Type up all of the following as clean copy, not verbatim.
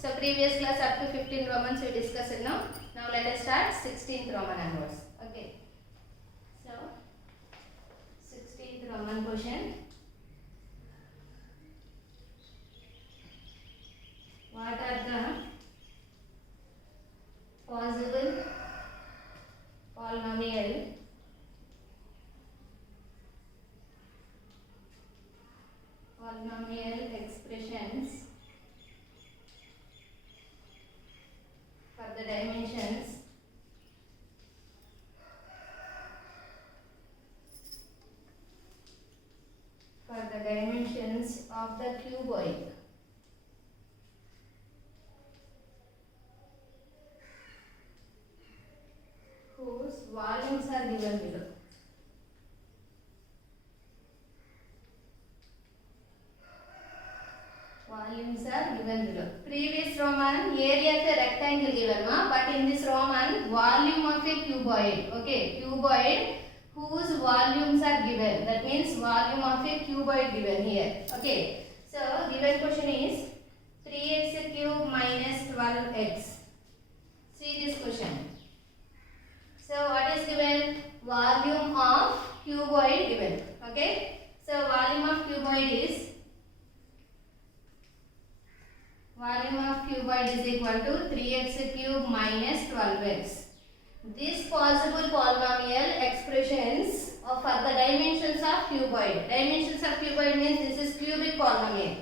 So previous class up to 15 Romans we discussed now. Now let us start 16th Roman onwards. Okay. So 16th Roman question. What are the possible polynomial expressions for the dimensions of the cuboid whose volumes are given below. Volumes are given below. Previous Roman area of a rectangle given, but in this Roman volume of a cuboid. Okay, cuboid whose volumes are given. That means volume of a cuboid given here. Okay, so given question is 3x cube minus 12x. See this question. So what is given? Volume of cuboid given. Okay, so volume of cuboid is equal to 3x cube minus 12x. These possible polynomial expressions are for the dimensions of cuboid. Dimensions of cuboid means this is cubic polynomial.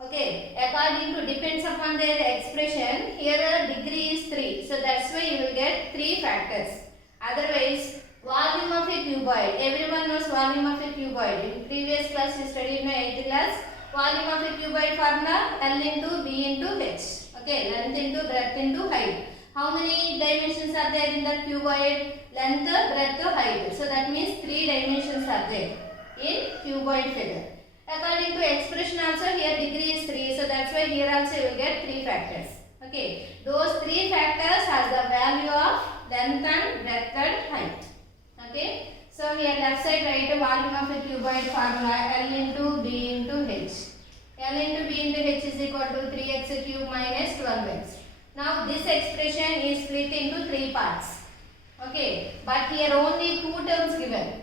Okay, according to depends upon their expression, here the degree is 3. So that's why you will get 3 factors. Otherwise, volume of a cuboid. Everyone knows volume of a cuboid. In previous class we studied in my 8th class. Volume of a cuboid formula L into B into H. Okay, length into breadth into height. How many dimensions are there in the cuboid? Length, breadth, height. So that means 3 dimensions are there in cuboid figure. According to expression also here degree is 3. So that's why here also you will get 3 factors. Okay, those 3 factors has the value of length and breadth and height. Okay, so here left side write volume of a cuboid formula L into B into H. L into B into H is equal to 3x cube minus 12x. Now this expression is split into 3 parts. Okay, but here only 2 terms given.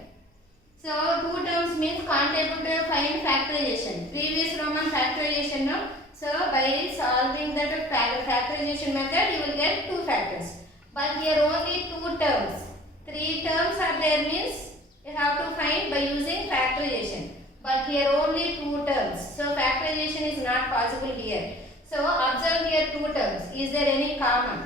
So 2 terms means can't able to find factorization. Previous Roman factorization, no? So by solving that factorization method you will get 2 factors. But here only 2 terms. 3 terms are there means you have to find by using factorization. But here only 2 terms. So factorization is not possible here. So observe here 2 terms. Is there any common?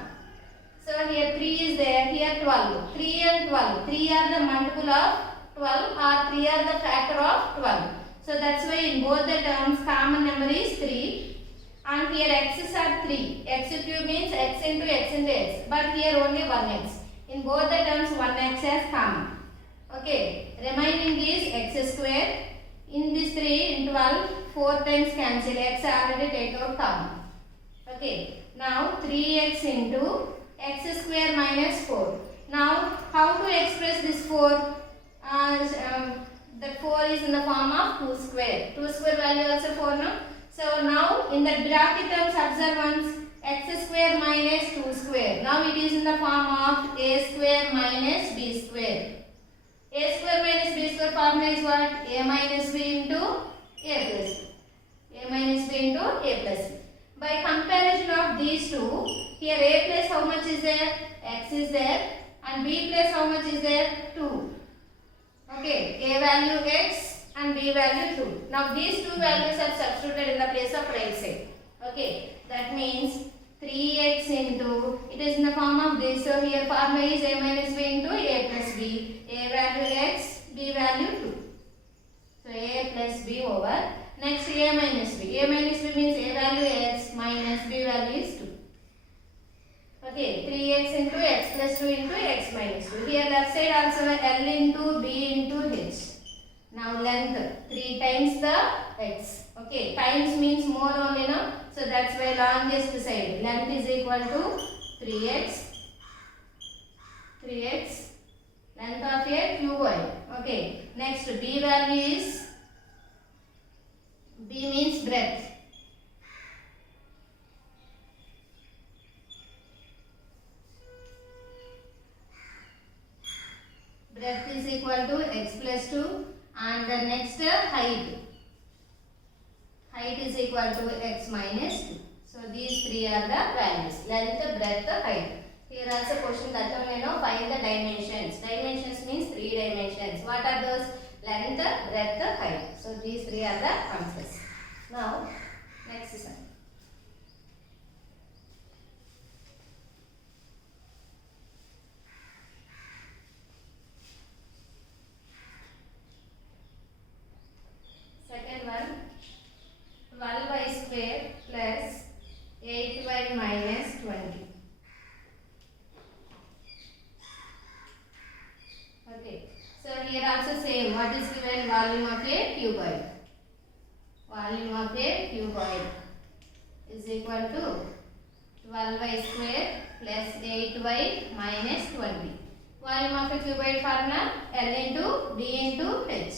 So here 3 is there, here 12. 3 and 12. 3 are the multiple of 12 or 3 are the factor of 12. So that's why in both the terms common number is 3. And here x's are 3. X cube means x into x. But here only 1x. In both the terms 1x as common. Okay, remaining is x square. In this 3 in 12, 4 times cancel. X already take out common. Okay, now 3x into x square minus 4. Now how to express this 4? That 4 is in the form of 2 square. 2 square value also 4, no? So now in the bracket terms observe once x square minus 2 square. Now it is in the form of a square minus b square. A square minus b square formula is what? A minus b into a plus b. A minus b into a plus b. By comparison of these two, here a plus how much is there? X is there. And b plus how much is there? 2. Okay, a value x and b value 2. Now these two values are substituted in the place of right side. Okay, that means 3x into, it is in the form of this. So here formula is a minus b into a plus b. A value x, b value 2. So a plus b over. Next a minus b. A minus b means a value x minus b value is 2. Okay, 3x into x plus 2 into x minus 2. Here left side also L into b into h. Now length 3 times the x. Okay, times means more only, no? So that's why longest side. Length is equal to 3x. Length of a cuboid. Okay, next b value is, b means breadth. height is equal to x minus 2. So these three are the values: length, breadth, height. Here also question that one, find the dimensions. Dimensions means 3 dimensions. What are those? Length, breadth, height. So these three are the answers. Now next one. Second one, 12y square plus 8y minus 20. Okay, so here also same. What is given? Volume of a cuboid. Volume of a cuboid is equal to 12y square plus 8y minus 20. Volume of a cuboid formula L into D into H.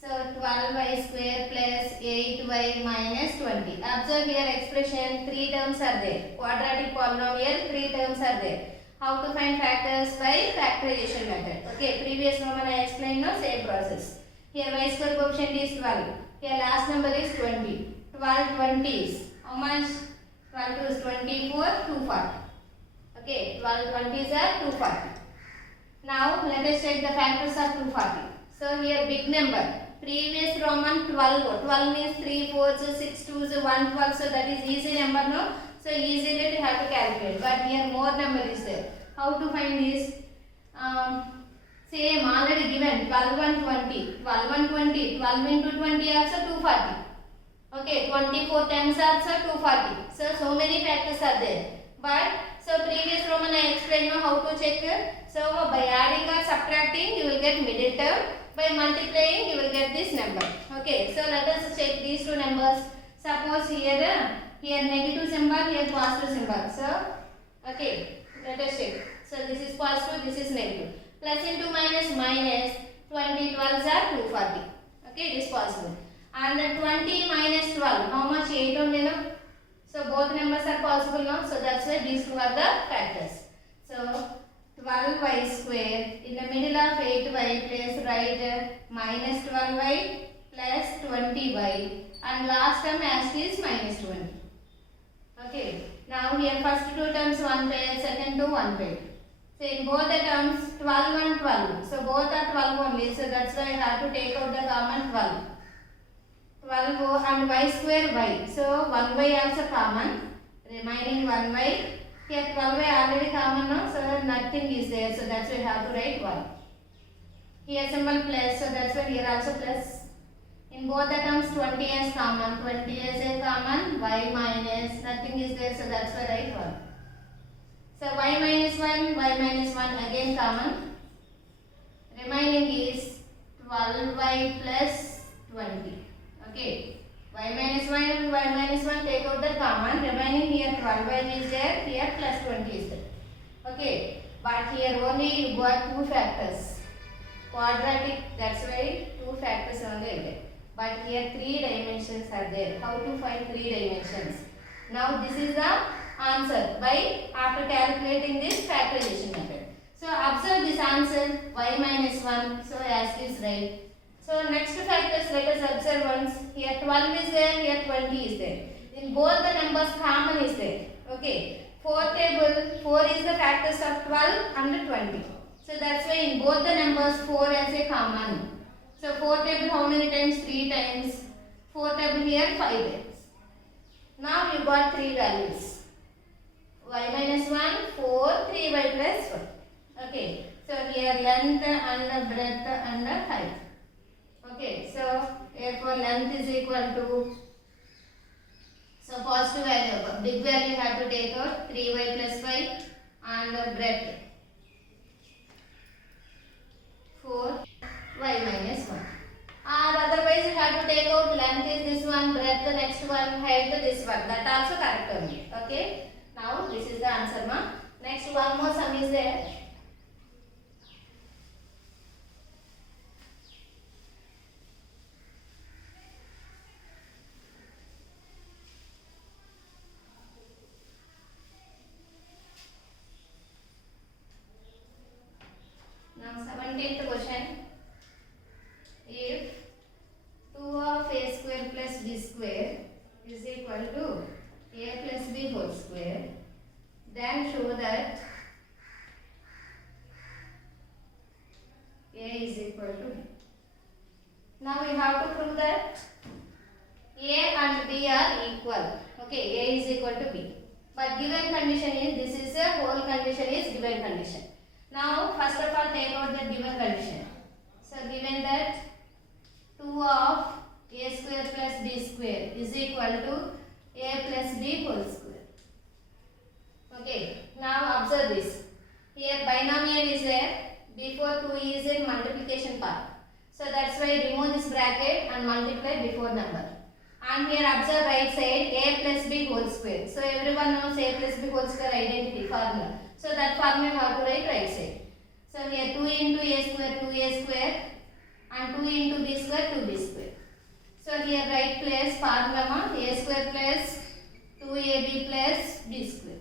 So 12y square plus 8y minus 20. Observe here expression, 3 terms are there. Quadratic polynomial, 3 terms are there. How to find factors? By factorization method. Okay, previous moment I explained, no, same process. Here y square coefficient is 12. Here last number is 20. 12 20s. How much? 12 2 is 24, 240. Okay, 12 20s are 240. Now let us check the factors of 240. So here big number. Previous Roman 12. 12 means 3 4s, 6 2s, 1 12. So that is easy number, no? So easily we have to calculate. But here more number is there. How to find this? Same already given. 12 and 20. 12 and 20. 12 into 20 also 240. Okay, 24 times also 240. So many factors are there. But so previous Roman I explained how to check. So by adding or subtracting you will get middle term. By multiplying you will get this number. Okay, so let us check these two numbers. Suppose here negative symbol, here positive symbol. So okay, let us check. So this is positive, this is negative. Plus into minus, minus 20 12s are 240. Okay, it is possible. And 20 minus 12, how much? 8 only, no? So both numbers are possible now. So that's why these two are the factors. So 12y square, in the middle of 8y, place write minus 12y plus 20y, and last term as is minus 20. Okay, now here first two terms 1 pair, second two 1 pair. So in both the terms 12 and 12. So both are 12 only. So that's why I have to take out the common 12. 12 and y square y. So 1y also common. Remaining 1y. Here 12y already common now. So nothing is there. So that's why I have to write 1. Here symbol plus. So that's why here also plus. In both the terms 20 is common. 20 is a common. Y minus. Nothing is there. So that's why I write 1. So y minus 1 again common. Remaining is 12y plus 20. Okay. Y minus 1 take out the common. Remaining here 12y is there. Here plus 20 is there. Okay. But here only you got two factors. Quadratic. That's why two factors only are there. But here 3 dimensions are there. How to find 3 dimensions? Now this is the answer by after calculating this factorization method. So observe this answer y minus 1. So as is right. So next factors let us observe once. Here 12 is there, here 20 is there. In both the numbers common is there. Okay. 4th table, 4 is the factors of 12 and 20. So that's why in both the numbers 4 as a common. So 4th table how many times? 3 times. 4th table here 5 times. Now you got 3 values. Y minus 1, 4, 3y plus 1. Okay. So here length and breadth and height. Okay. So therefore length is equal to, so positive value, big value you have to take out 3y plus 5, and breadth 4y minus 1. Or otherwise you have to take out length is this one, breadth the next one, height this one. That also correct only. Okay. Now this is the answer, ma. Next one more sum is there. Now 17th question. If 2 of a square plus b square is equal to a plus b whole square. Then show that a is equal to b. Now we have to prove that a and b are equal. Okay, a is equal to b. But given condition is, this is a whole condition is given condition. Now first of all take out the given condition. So given that 2 of a square plus b square is equal to a plus b whole square. Okay, now observe this. Here binomial is there, before 2 is in multiplication part. So that's why remove this bracket and multiply before number. And here observe right side a plus b whole square. So everyone knows a plus b whole square identity formula. So that formula you have to write right side. So here 2 into a square 2a square and 2 into b square 2b square. So here right place formula a square plus 2ab plus b square.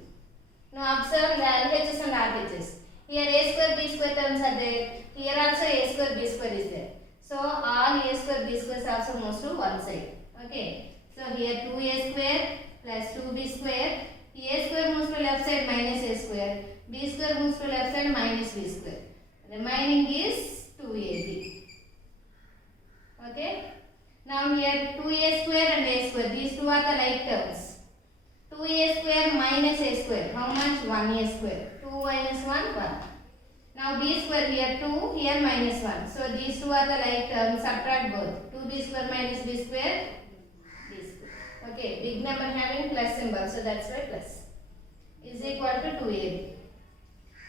Now observe the LHS and RHS. Here a square b square terms are there. Here also a square b square is there. So all a square b squares also moves to one side. Okay. So here 2a square plus 2b square. A square moves to left side minus a square. B square moves to left side minus b square. Remaining is 2ab. Okay. Now here 2a square and a square. These two are the like terms. 2a square minus a square. How much? 1a square. 2 minus 1, 1. Now b square here 2, here minus 1. So these two are the like terms. Subtract both. 2b square minus b square. B square. Okay. Big number having plus symbol. So that's why plus. Is equal to 2ab.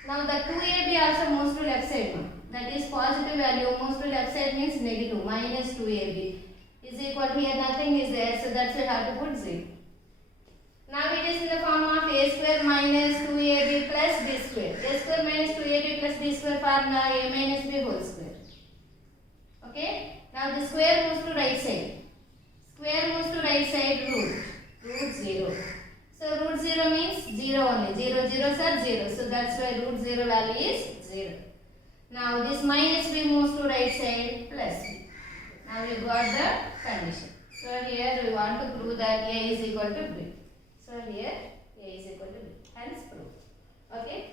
Now the 2ab also moves to left side. That is positive value. Moves to left side means negative. Minus 2ab. Is equal to here nothing is there. So that's why I have to put 0. Now it is in the form of a square minus 2ab plus b square. A square minus 2ab plus b square formula a minus b whole square. Okay. Now the square moves to right side. Square moves to right side root. Root 0. So root 0 means 0 only. 0 zeros are 0. So that's why root 0 value is 0. Now this minus b moves to right side plus b. Now we got the condition. So here we want to prove that a is equal to b. So here a is equal to b. Hence proof. Okay.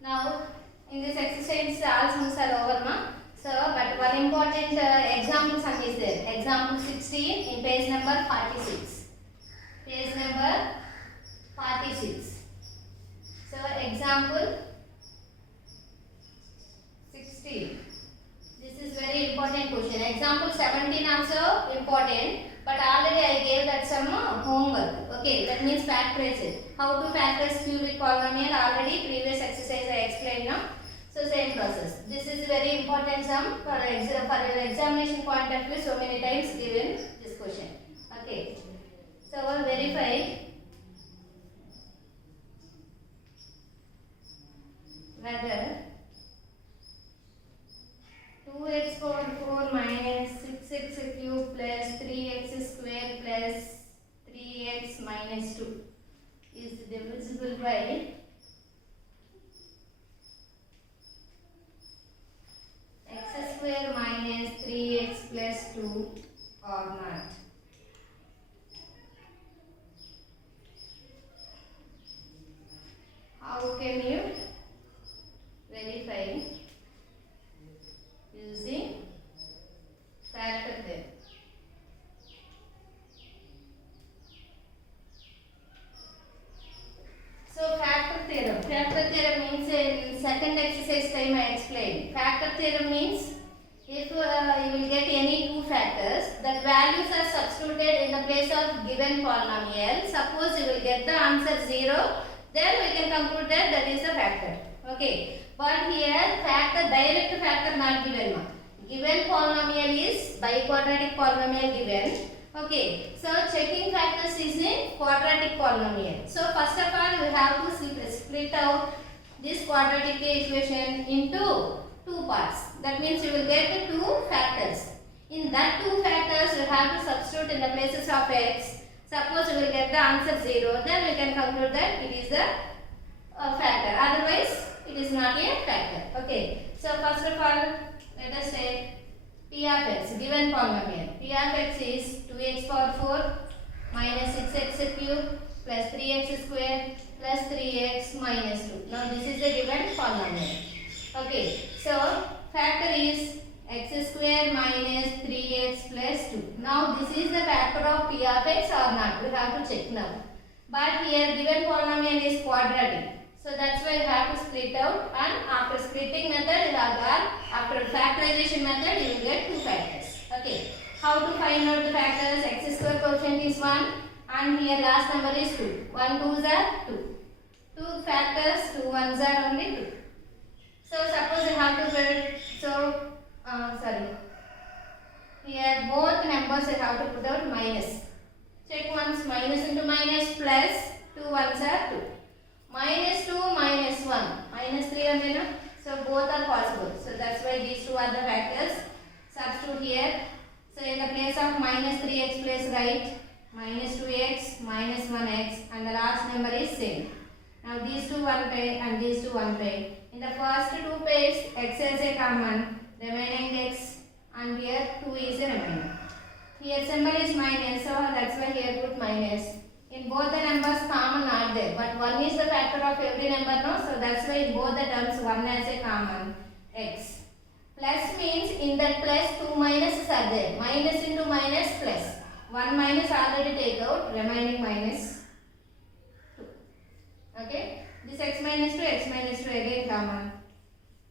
Now in this exercise all sums are over, ma. So but one important example sum is there. Example 16 in page number 46. Page number 46. So example 16. This is very important question. Example 17 also important, but already I gave that some homework. Okay, that means factorize it. How to factorize cubic polynomial? Already previous exercise I explained now. So same process. This is very important sum for examination point of view. So many times given this question. Okay. So verify. Whether 2x power 4 minus 6x cube plus 3x square plus 3x minus 2 is divisible by x square minus 3x plus 2 or not. How can you verify? Using factor theorem. So factor theorem. Factor theorem means in second exercise time I explained. Factor theorem means if you will get any two factors, that values are substituted in the place of given polynomial. Suppose you will get the answer 0, then we can conclude that that is a factor. Okay. But here factor, direct factor not given. Given polynomial is biquadratic polynomial given. Okay. So checking factors is in quadratic polynomial. So first of all we have to split out this quadratic equation into two parts. That means you will get two factors. In that two factors you have to substitute in the places of x. Suppose you will get the answer 0, then we can conclude that it is a factor. So first of all, let us take p of x, given polynomial. P of x is 2x power 4 minus 6x cube plus 3x square plus 3x minus 2. Now this is the given polynomial. Okay, so factor is x square minus 3x plus 2. Now this is the factor of p of x or not? We have to check now. But here given polynomial is quadratic. So that's why you have to split out, and after splitting method you have got, after factorization method you will get two factors. Okay. How to find out the factors? X square coefficient is 1 and here last number is 2. 1 2s are 2. Two factors, 2 1s are only 2. So suppose you have to put, here both numbers you have to put out minus. Check once, minus into minus plus 2 1s are 2. Minus 2 minus 1 minus 3 only, no? So both are possible. So that's why these two are the factors. Substitute here. So in the place of minus 3x place write minus 2x minus 1x and the last number is same. Now these two one pair and these two one pair. In the first two pairs x is a common, remaining x, and here 2 is a remaining. Here symbol is minus, so that's why here put minus. In both the numbers common not there, but 1 is the factor of every number, no? So that's why in both the terms 1 has a common x. Plus means in that plus 2 minuses are there. Minus into minus plus. 1 minus already take out, remaining minus 2. Okay? This x minus 2 again common.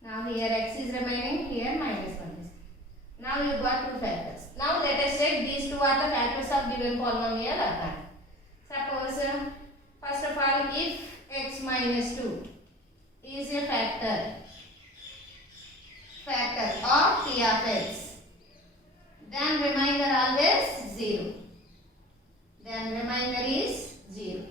Now here x is remaining, here minus 1 is. Now you got two factors. Now let us check these two are the factors of given polynomial or not. Suppose, first of all, if x minus 2 is a factor of p of x, then remainder always 0. Then remainder is 0.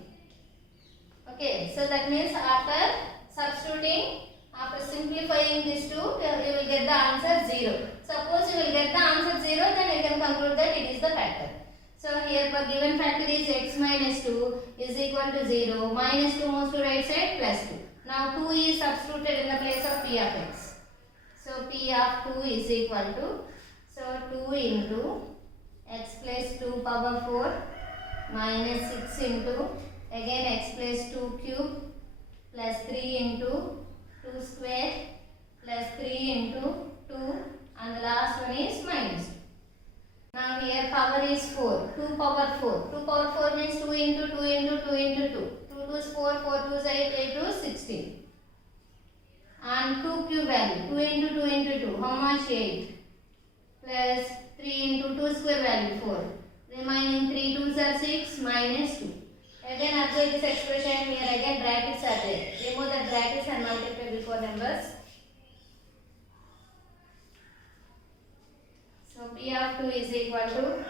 Okay, so that means after substituting, after simplifying these two, you will get the answer 0. Suppose you will get the answer 0, then you can conclude that it is the factor. So here for given factor is x minus 2 is equal to 0. Minus 2 moves to right side plus 2. Now 2 is substituted in the place of p of x. So p of 2 is equal to, so 2 into x plus 2 power 4 minus 6 into again x plus 2 cube plus 3 into 2 square plus 3 into 2 and the last one is minus 2. Now here power is 4. 2 power 4. 2 power 4 means 2 into 2 into 2 into 2. 2 2 is 4, 4 2 is 8, 8 2 is 16. And 2 cube value. 2 into 2 into 2. How much? 8. Plus 3 into 2 square value 4. Remaining 3 2s are 6 minus 2. Again observe this expression here. Again brackets are there. Remove the brackets and multiply before numbers. So p of 2 is equal to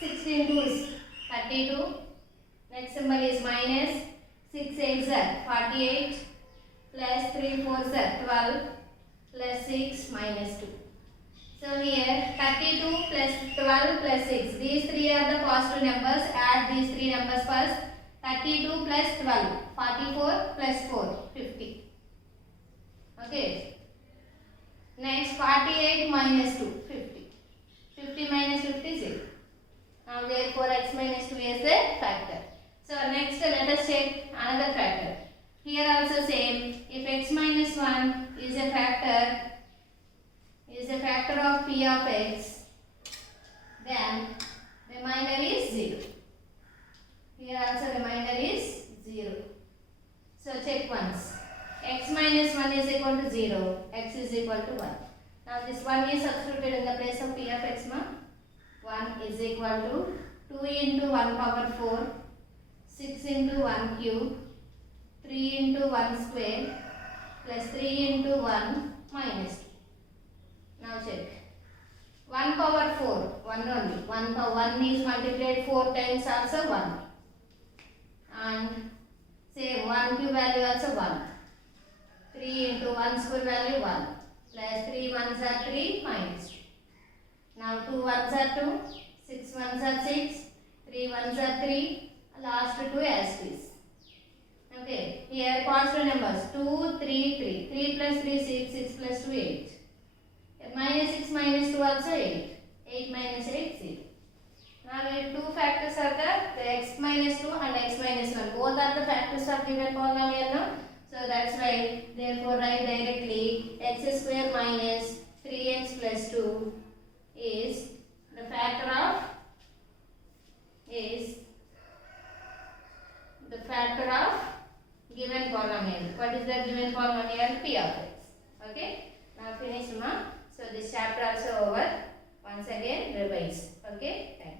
16 2 is 32. Next symbol is minus 6 8s are 48 plus 3 4s are 12 plus 6 minus 2. So here 32 plus 12 plus 6. These three are the positive numbers. Add these three numbers first. 32 plus 12. 44 plus 4. 50. Okay. Next 48 minus 2. 50. 50 minus 50 is 8. Now therefore x minus 2 is a factor. So next let us check another factor. Here also same. If x minus 1 is a factor of p of x, then remainder is 0. Here also remainder is 0. So check once. X minus 1 is equal to 0. X is equal to 1. Now this 1 is substituted in the place of p of x. 1 is equal to 2 into 1 power 4, 6 into 1 cube, 3 into 1 square plus 3 into 1 minus 2. Now check. 1 power 4, 1 only. 1 power 1 is multiplied 4 times also 1. And say 1 cube value also 1. 3 into 1 square value 1. Plus 3 1s are 3 minus 2. Now 2 1s are 2. 6 1s are 6. 3 1s are 3. Last 2 as is. Okay. Here positive numbers 2 3 3. 3 plus 3 6, 6 plus 2 8. Minus 6 minus 2 also 8. 8 minus 8 0. Now the two factors are there, the x minus 2 and x minus 1. Both are the factors of given polynomial now. So that's why, therefore write directly x square minus 3x plus 2 is the factor of given polynomial. What is the given polynomial? P of x. Okay. Now finish, ma. So this chapter also over. Once again revise. Okay. Thank you.